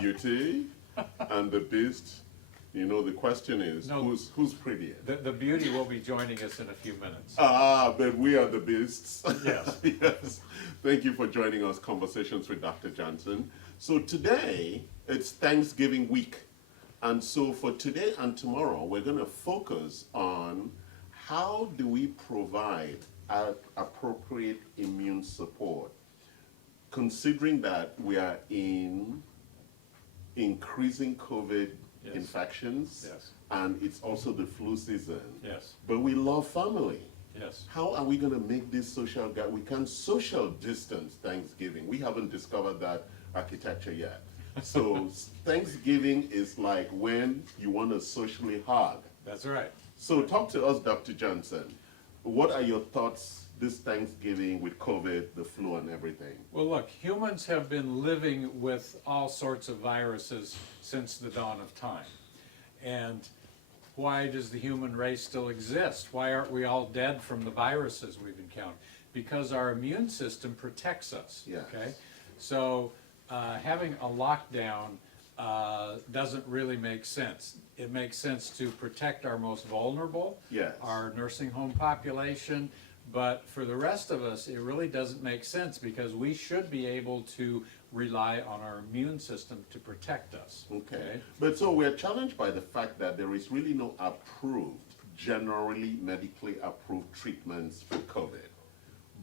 Beauty and the Beast. You know, the question is, No. who's prettier? The beauty will be joining us in a few minutes. Ah, but we are the beasts. Yes. Yes. Thank you for joining us, Conversations with Dr. Johnson. So today, it's Thanksgiving week. And so for today and tomorrow, we're going to focus on how do we provide appropriate immune support, considering that we are in increasing COVID Yes. infections, Yes. and it's also the flu season. Yes. But we love family. Yes. How are we going to make this social gap? We can social distance Thanksgiving. We haven't discovered that architecture yet. So Thanksgiving is like when you want to socially hug. That's right. So talk to us, Dr. Johnson. What are your thoughts this Thanksgiving with COVID, the flu, and everything? Well, look, humans have been living with all sorts of viruses since the dawn of time. And why does the human race still exist? Why aren't we all dead from the viruses we've encountered? Because our immune system protects us. Yes. Okay? So having a lockdown doesn't really make sense. It makes sense to protect our most vulnerable, Yes. our nursing home population, but for the rest of us, it really doesn't make sense because we should be able to rely on our immune system to protect us. Okay. But so we're challenged by the fact that there is really no approved, generally medically approved treatments for COVID.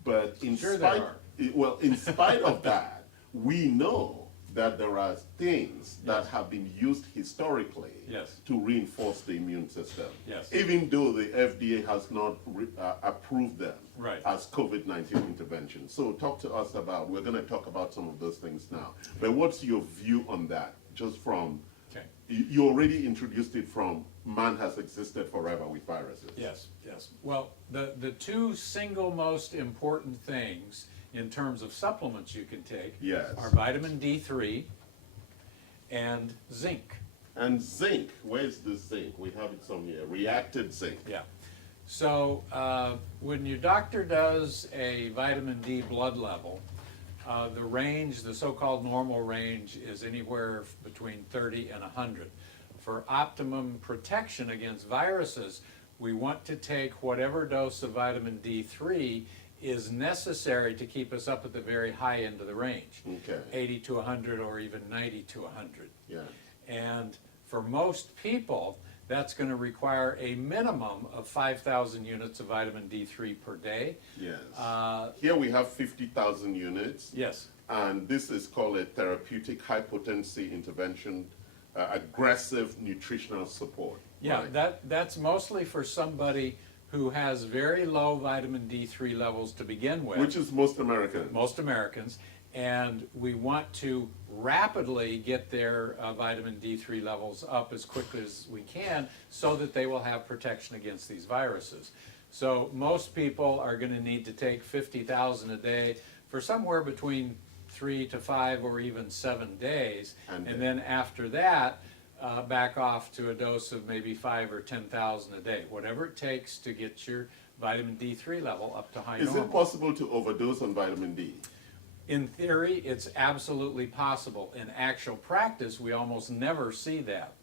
But in Sure there spite, well, in spite of that, we know that there are things that Yes. have been used historically Yes. to reinforce the immune system. Yes. Even though the FDA has not approved them Right. as COVID-19 interventions. So talk to us about, we're going to talk about some of those things now. But what's your view on that? Just from, Okay. you already introduced it from man has existed forever with viruses. Yes, yes. Well, the two single most important things in terms of supplements you can take Yes. are vitamin D3 and zinc. And zinc, where's the zinc? We have it somewhere, reacted zinc. Yeah. So when your doctor does a vitamin D blood level, the range, the so-called normal range, is anywhere between 30 and 100. For optimum protection against viruses, we want to take whatever dose of vitamin D3 is necessary to keep us up at the very high end of the range, Okay. 80 to 100 or even 90 to 100. Yeah. And for most people, that's going to require a minimum of 5,000 units of vitamin D3 per day. Yes. Uh, Here we have 50,000 units. yes, And this is called a therapeutic high potency intervention, aggressive nutritional support. yeah, right? that's mostly for somebody who has very low vitamin D3 levels to begin with. Which is most Americans. Most Americans, and we want to rapidly get their vitamin D3 levels up as quickly as we can so that they will have protection against these viruses. So most people are going to need to take 50,000 a day for somewhere between 3 to 5 or even 7 days, And and then after that back off to a dose of maybe 5 or 10,000 a day, whatever it takes to get your vitamin D3 level up to high Is normal. it possible to overdose on vitamin D? In theory, it's absolutely possible. In actual practice, we almost never see that.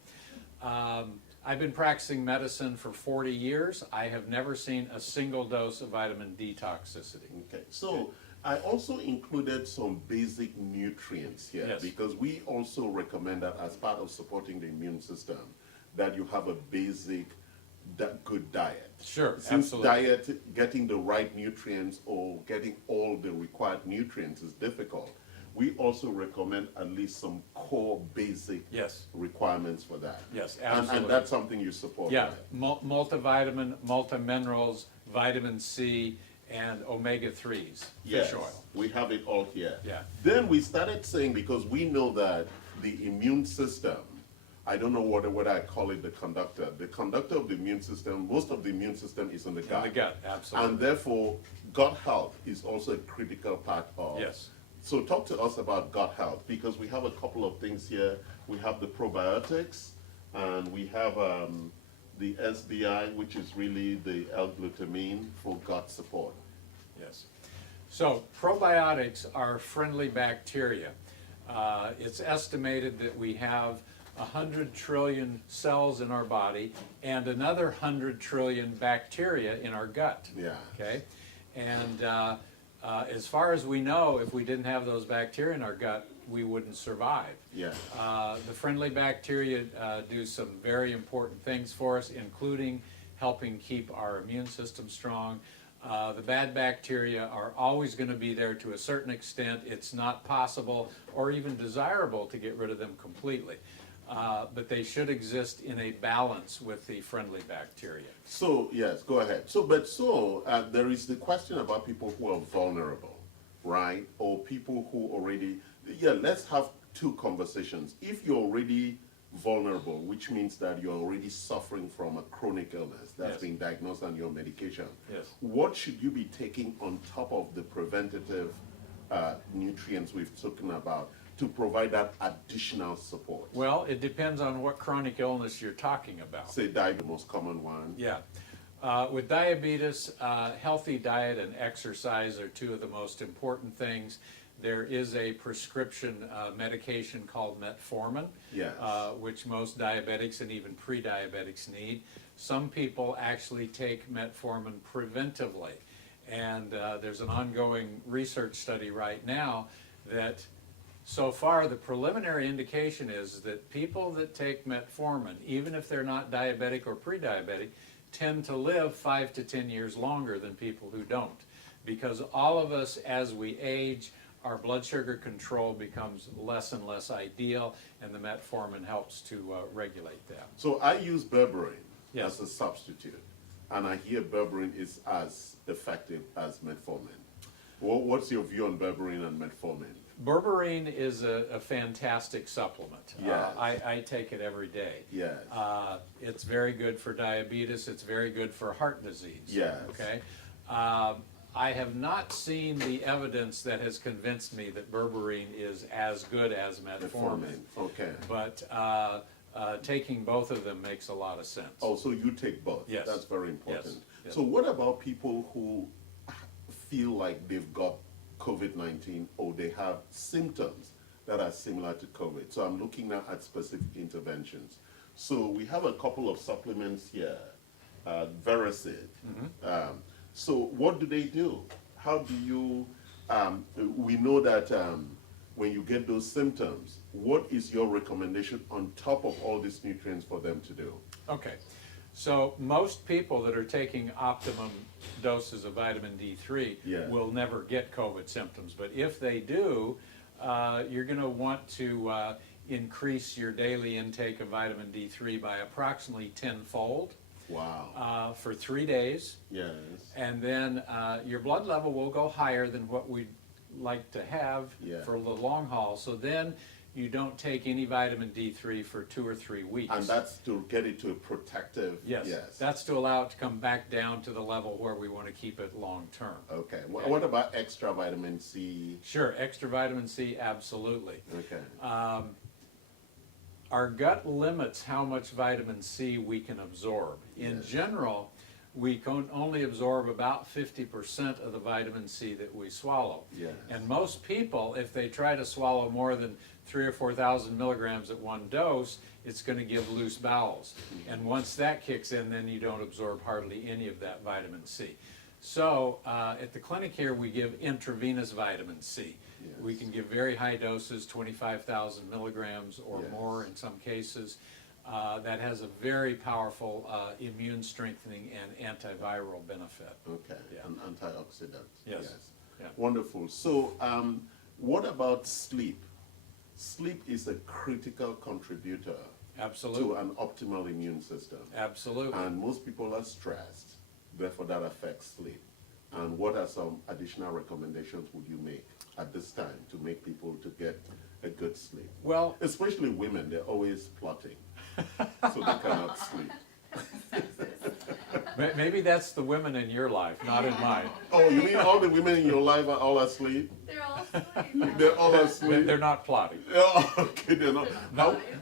I've been practicing medicine for 40 years. I have never seen a single dose of vitamin D toxicity. Okay, so I also included some basic nutrients here Yes. because we also recommend that as part of supporting the immune system, that you have a basic good diet. Sure, Since absolutely. diet, getting the right nutrients or getting all the required nutrients is difficult, we also recommend at least some core basic Yes. requirements for that. Yes, And absolutely. that's something you support. Yeah, right? multivitamin, multiminerals, vitamin C, and omega-3s, Yes, fish oil. we have it all here. Yeah. Then we started saying, because we know that the immune system, I don't know whether I call it the conductor of the immune system, most of the immune system is in the gut. In the gut, absolutely. And therefore, gut health is also a critical part of. Yes. So talk to us about gut health, because we have a couple of things here. We have the probiotics, and we have the SBI, which is really the L-glutamine for gut support. Yes. So probiotics are friendly bacteria. It's estimated that we have 100 trillion cells in our body and another 100 trillion bacteria in our gut. Yeah. Okay? And as far as we know, if we didn't have those bacteria in our gut, we wouldn't survive. Yeah. The friendly bacteria do some very important things for us, including helping keep our immune system strong. The bad bacteria are always going to be there to a certain extent. It's not possible or even desirable to get rid of them completely. But they should exist in a balance with the friendly bacteria. So, yes, go ahead. There is the question about people who are vulnerable, right? Or people who already, let's have two conversations. If you're already vulnerable, which means that you're already suffering from a chronic illness that's Yes. been diagnosed on your medication, Yes. what should you be taking on top of the preventative nutrients we've spoken about to provide that additional support? Well, it depends on what chronic illness you're talking about. Say diabetes, the most common one. Yeah. With diabetes, healthy diet and exercise are two of the most important things. There is a prescription medication called metformin, Yes. which most diabetics and even pre-diabetics need. Some people actually take metformin preventively. And there's an ongoing research study right now that so far the preliminary indication is that people that take metformin, even if they're not diabetic or pre-diabetic, tend to live 5 to 10 years longer than people who don't. Because all of us, as we age, our blood sugar control becomes less and less ideal, and the metformin helps to regulate that. So I use berberine Yes. as a substitute, and I hear berberine is as effective as metformin. What's your view on berberine and metformin? Berberine is a fantastic supplement. Yes. I take it every day. Yes. It's very good for diabetes. It's very good for heart disease. Yes. Okay. I have not seen the evidence that has convinced me that berberine is as good as metformin. Okay. But taking both of them makes a lot of sense. Oh, so you take both. Yes. That's very important. Yes. So what about people who feel like they've got COVID-19 or they have symptoms that are similar to COVID? So I'm looking now at specific interventions. So we have a couple of supplements here, Veracid. So what do they do? How do you, we know that when you get those symptoms, what is your recommendation on top of all these nutrients for them to do? Okay. So most people that are taking optimum doses of vitamin D3 Yeah. will never get COVID symptoms. But if they do, you're going to want to increase your daily intake of vitamin D3 by approximately tenfold. Wow. For 3 days. Yes. And then your blood level will go higher than what we'd like to have Yeah. for the long haul. So then you don't take any vitamin D3 for 2 or 3 weeks. And that's to get it to a protective. Yes, that's to allow it to come back down to the level where we want to keep it long term. Okay. What about extra vitamin C? Sure, extra vitamin C, absolutely. Okay. Our gut limits how much vitamin C we can absorb. In Yes. general, we can only absorb about 50% of the vitamin C that we swallow. Yes. And most people, if they try to swallow more than 3,000 or 4,000 milligrams at one dose, it's going to give loose bowels. And once that kicks in, then you don't absorb hardly any of that vitamin C. So at the clinic here, we give intravenous vitamin C. Yes. We can give very high doses, 25,000 milligrams or Yes. more in some cases. That has a very powerful immune strengthening and antiviral benefit. Okay. Yeah. An antioxidant. Yes. Yeah. Wonderful. So what about sleep? Sleep is a critical contributor Absolutely. to an optimal immune system. Absolutely. And most people are stressed, therefore that affects sleep. And what are some additional recommendations would you make at this time to make people to get a good sleep? Well, Especially women, they're always plotting, so they cannot sleep. maybe that's the women in your life, not in mine. Oh, you mean all the women in your life are all asleep? They're all asleep. They're all asleep? They're not plotting. Oh, okay, they're not.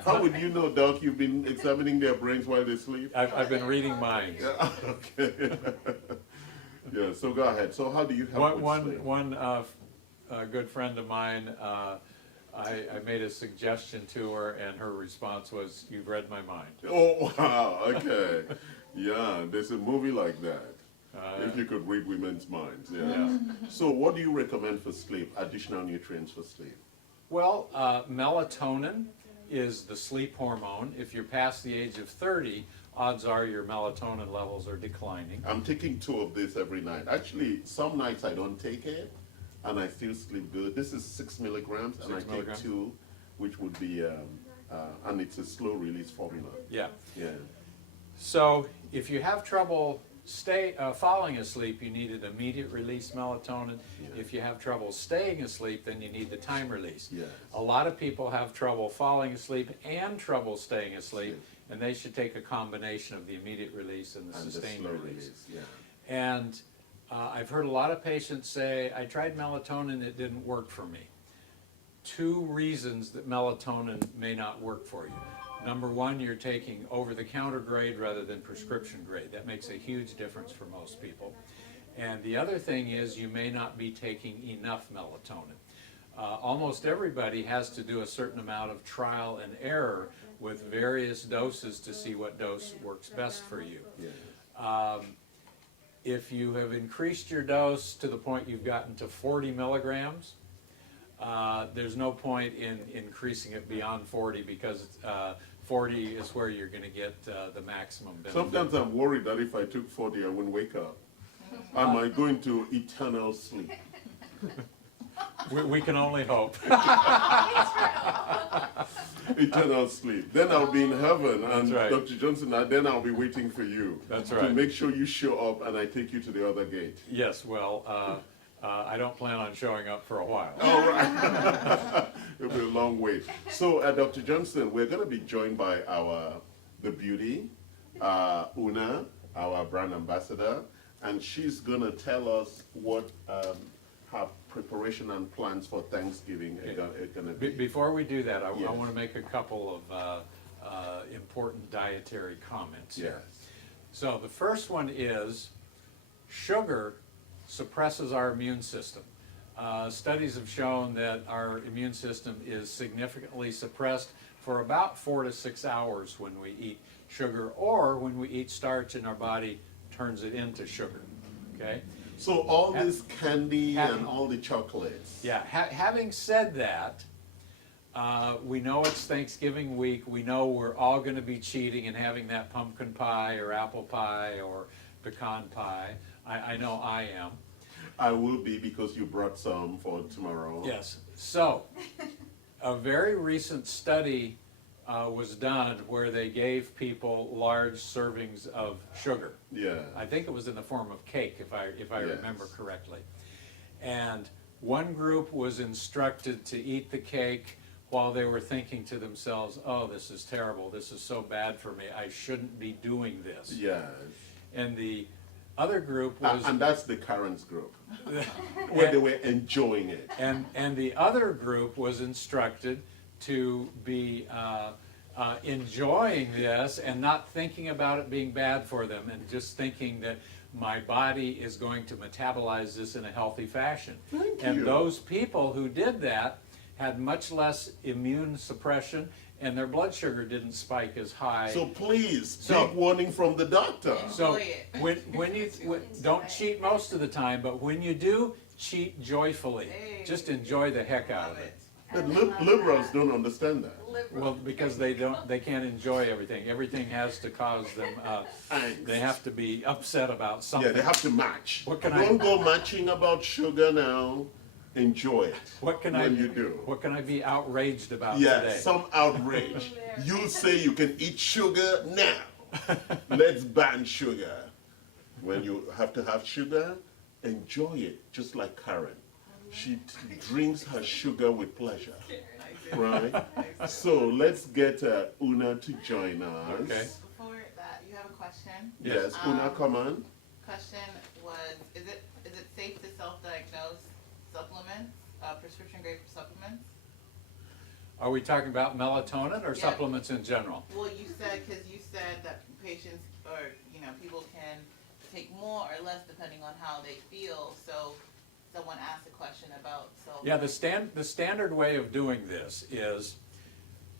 How would you know, Doc, you've been examining their brains while they sleep? I've been reading minds. Yeah, okay. Yeah, so go ahead. So how do you help with sleep? One good friend of mine I made a suggestion to her, and her response was, "You've read my mind." Oh, wow, okay. Yeah, there's a movie like that. Uh, If you could read women's minds, yeah. yeah. So what do you recommend for sleep, additional nutrients for sleep? Well, melatonin is the sleep hormone. If you're past the age of 30, odds are your melatonin levels are declining. I'm taking 2 of this every night. Actually, some nights I don't take it, and I still sleep good. This is 6 milligrams, and 6 I milligrams. take 2, which would be, and it's a slow release formula. Yeah. Yeah. So if you have trouble falling asleep, you need an immediate release melatonin. Yeah. If you have trouble staying asleep, then you need the time release. Yes. A lot of people have trouble falling asleep and trouble staying asleep, and they should take a combination of the immediate release and the And the sustained slow release. release, yeah. And I've heard a lot of patients say, I tried melatonin, it didn't work for me. 2 reasons that melatonin may not work for you. Number 1, you're taking over-the-counter grade rather than prescription grade. That makes a huge difference for most people. And the other thing is you may not be taking enough melatonin. Almost everybody has to do a certain amount of trial and error with various doses to see what dose works best for you. Yeah. If you have increased your dose to the point you've gotten to 40 milligrams, there's no point in increasing it beyond 40 because 40 is where you're going to get the maximum benefit. Sometimes I'm worried that if I took 40, I wouldn't wake up. Am I going to eternal sleep? We can only hope. Eternal sleep. Then I'll be in heaven, and That's right. Dr. Johnson, then I'll be waiting for you. That's To right. make sure you show up and I take you to the other gate. Yes, well, I don't plan on showing up for a while. All right. It'll be a long wait. So, Dr. Johnson, we're going to be joined by the beauty, Una, our brand ambassador, and she's going to tell us what her preparation and plans for Thanksgiving are going to be. Before we do that, I Yes. want to make a couple of important dietary comments Yes. here. So the first one is sugar suppresses our immune system. Studies have shown that our immune system is significantly suppressed for about 4 to 6 hours when we eat sugar, or when we eat starch and our body turns it into sugar. Okay? So all this candy having- and all the chocolates. Yeah, having said that, we know it's Thanksgiving week. We know we're all going to be cheating and having that pumpkin pie or apple pie or pecan pie. I know I am. I will be, because you brought some for tomorrow. Yes. So, a very recent study was done where they gave people large servings of sugar. Yeah. I think it was in the form of cake, if I Yes. remember correctly. And one group was instructed to eat the cake while they were thinking to themselves, "Oh, this is terrible. This is so bad for me. I shouldn't be doing this." Yes. And the other group was And that's the Karen's group, where they were enjoying it. and the other group was instructed to be enjoying this and not thinking about it being bad for them, and just thinking that my body is going to metabolize this in a healthy fashion. Thank And you. those people who did that had much less immune suppression, and their blood sugar didn't spike as high. So please, So- big warning from the doctor. So Enjoy it. when you don't cheat most of the time, but when you do, cheat joyfully. Hey. Just enjoy the heck out Love of it. it. But liberals don't understand that. Well, because they can't enjoy everything. Everything has to cause them. Angst. They have to be upset about something. Yeah, they have to match. What can I- Don't go matching about sugar now. Enjoy it. What can when you do. What can I be outraged about Yeah, today? some outrage. You say you can eat sugar now. Let's ban sugar. When you have to have sugar, enjoy it, just like Karen. She drinks her sugar with pleasure. Right? So let's get Una to join us. Okay. Before that, you have a question. Yes, Una, come on. Question was, is it safe to self-diagnose supplements, prescription grade supplements? Are we talking about melatonin or Yeah. supplements in general? Well, you said that patients or people can take more or less depending on how they feel. So someone asked a question about Yeah, the standard way of doing this is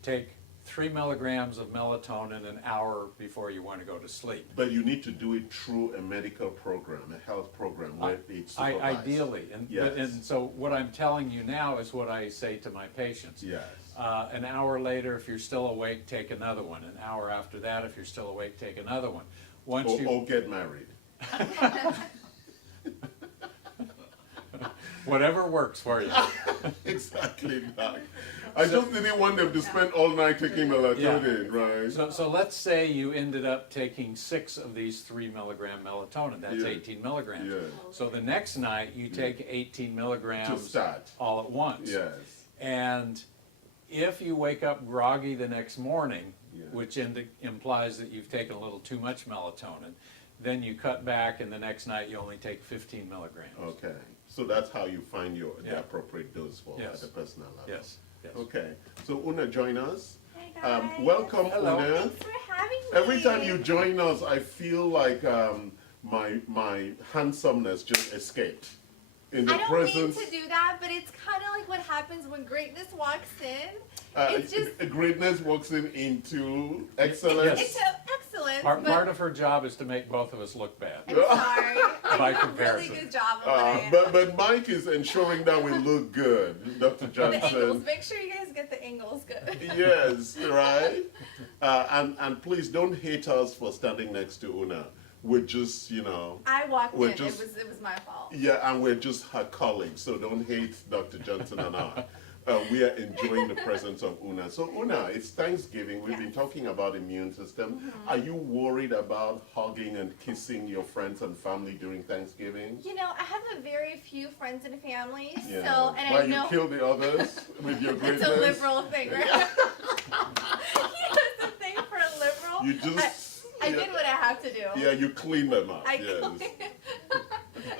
take 3 milligrams of melatonin an hour before you want to go to sleep. But you need to do it through a medical program, a health program where it's supervised. Ideally, and so what I'm telling you now is what I say to my patients. Yes. An hour later, if you're still awake, take another one. An hour after that, if you're still awake, take another one. Once Or get married. Whatever works for you. Exactly, Doc. I just didn't want them to spend all night taking melatonin, right? So let's say you ended up taking 6 of these 3 milligram melatonin. That's Yeah. 18 milligrams. Yeah. So the next night you take 18 milligrams To start. all at once. Yes. And if you wake up groggy the next morning, Yeah. which implies that you've taken a little too much melatonin, then you cut back and the next night you only take 15 milligrams. Okay. So that's how you find the Yeah. appropriate dose for Yes. at the personal level. Yes. Yes. Okay. So Una, join us. Hey guys. Welcome, Hello. Una. Thanks for having me. Every time you join us, I feel like my handsomeness just escaped in the I don't presence. mean to do that, but it's kind of like what happens when greatness walks in. It's just Greatness walks into excellence. Yes. it's excellent. Part of her job is to make both of us look bad. I'm sorry. By I do a comparison. really good job of what I am. But Mike is ensuring that we look good, Dr. The angles. Johnson. Make sure you guys get the angles good. Yes, right? And please don't hate us for standing next to Una. We're just, I walked We're in. just- It was my fault. yeah, and we're just her colleagues, so don't hate Dr. Johnson and I. We are enjoying the presence of Una. So Una, it's Thanksgiving. We've been Yes. talking about immune system. Are you worried about hugging and kissing your friends and family during Thanksgiving? You know, I have a very few friends and family, Yeah. so and Why I know you kill the others with your greatness? it's a liberal thing, right? It's a thing for a liberal. You just I did what I have to do. Yeah, you clean them up. I Yes.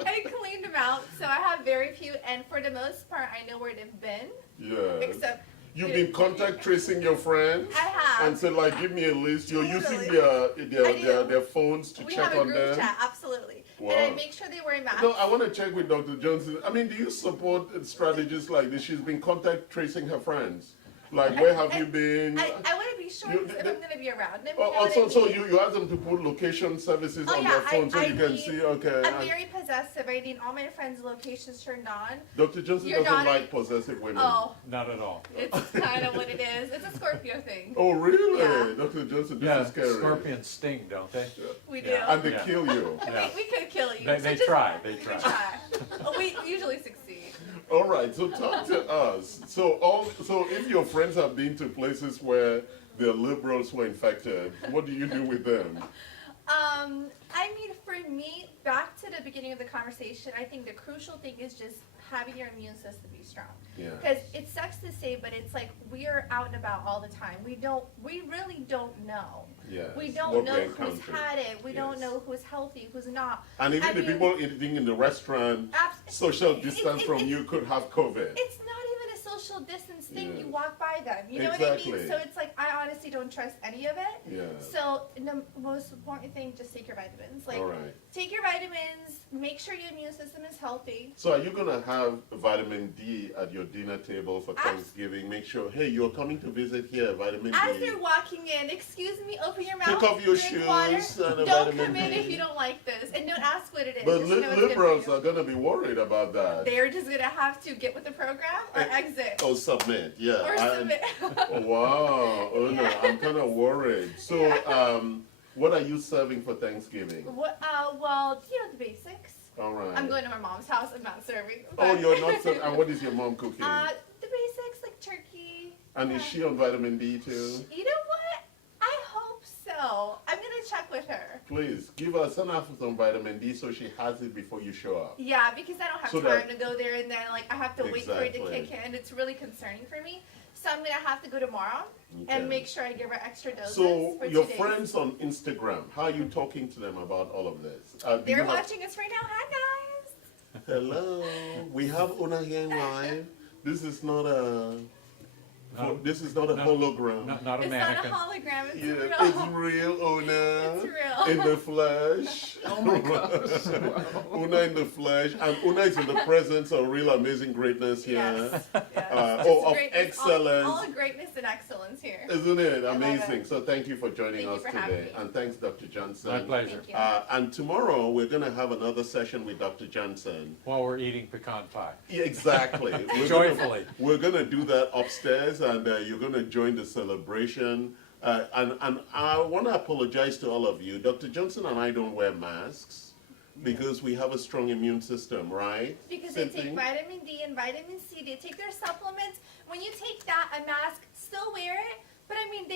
I cleaned them out, so I have very few, and for the most part, I know where they've been. Yes. Except You've been contact tracing your friends I have. and said like, give me a list. You're using Totally. their phones to we check have a on group them. chat, absolutely, Wow. and I make sure they wear masks. No, I want to check with Dr. Johnson. I mean, do you support strategies like this? She's been contact tracing her friends. Like, where have you been? I want to be sure You- if I'm going to be around them. Oh, You know what I so mean? you ask them to put location services Oh, on yeah, their phone so I you can need- see, okay. I'm very possessive. I need all my friends' locations turned on. Dr. Johnson You're doesn't not like possessive women. Oh, Not at all. it's kind of what it is. It's a Scorpio thing. Oh, really? Yeah. Dr. Johnson, this Yeah, is scary. scorpions sting, don't they? We do. Yeah. And they Yeah. kill you. Yeah. We could kill you. They so just- try. They We try. try. Oh, we usually succeed. All right, so talk to us. So if your friends have been to places where the liberals were infected, what do you do with them? I mean, for me, back to the beginning of the conversation, I think the crucial thing is just having your immune system be strong. Yeah. Because it sucks to say, but it's like we are out and about all the time. We really don't know. Yes, We what don't we know who's encounter. had it. We don't Yes. know who's healthy, who's not. And even I the mean, people eating in the restaurant, social distance from you could have COVID. It's not even a social distance thing. Yeah. You walk by them. You know what I Exactly. mean? So it's like I honestly don't trust any of it. Yeah. So the most important thing, just take your vitamins. Like All right. take your vitamins. Make sure your immune system is healthy. So are you gonna have vitamin D at your dinner table for Thanksgiving? Make sure, hey, you're coming to visit here, vitamin As D. they're walking in, excuse me, open your mouth. Take off your drink water. shoes and a Don't vitamin come in D. if you don't like this, and don't ask what it is. But Just know it's good for liberals you. are gonna be worried about that. They're just gonna have to get with the program or exit. Oh, submit, yeah. Or submit. Oh, wow, oh, no, I'm kind of worried. So, what are you serving for Thanksgiving? What? Well, you know the basics. All right. I'm going to my mom's house. I'm not serving. Oh, but- you're not serving. And what is your mom cooking? The basics like turkey. And is she on vitamin D too? You know what? I hope so. I'm gonna check with her. Please give her some vitamin D so she has it before you show up. Yeah, because I don't have So time that- to go there and then like I have to wait for it to Exactly. kick in. It's really concerning for me. So I'm gonna have to go tomorrow Okay. and make sure I give her extra doses. So for your 2 days. friends on Instagram, how are you talking to them about all of this? Do you They're have- watching us right now. Hi guys. Hello, we have Una here live. This is not a This is not a No. hologram. Not a It's mannequin. not a hologram, it's Yeah, real. it's real, Una. It's real. In the flesh. Oh my gosh. Wow. Una in the flesh. And Una is in the presence of real amazing greatness here. Yes, yes. Of Greatness, excellence. all greatness and excellence here. Isn't it love amazing? it. So thank you for joining Thank you us for having today. me. And thanks, Dr. Johnson. My pleasure. Thank you. And tomorrow we're going to have another session with Dr. Johnson. While we're eating pecan pie. Yeah, exactly. Joyfully. We're going to do that upstairs, and you're going to join the celebration. And I want to apologize to all of you. Dr. Johnson and I don't wear masks because we have a strong immune system, right? Because Same they take thing? vitamin D and vitamin C, they take their supplements. When you take that, a mask, still wear it. But I mean,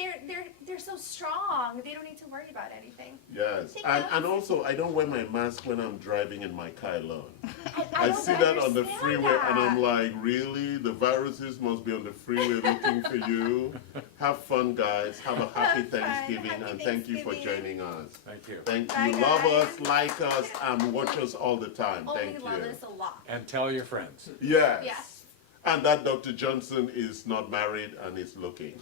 they're so strong. They don't need to worry about anything. Yes. Take And those. also, I don't wear my mask when I'm driving in my car alone. I I don't see that on the understand freeway, and I'm that. like, really? The viruses must be on the freeway looking for you. Have fun, guys. Have a happy Have fun. Thanksgiving, Happy and thank you for Thanksgiving. joining us. Thank you. Thank Bye, you. Love guys. us, like us, and watch us all the time. Only Thank love you. us a lot. And tell your friends. Yes. Yes. And that Dr. Johnson is not married and is looking.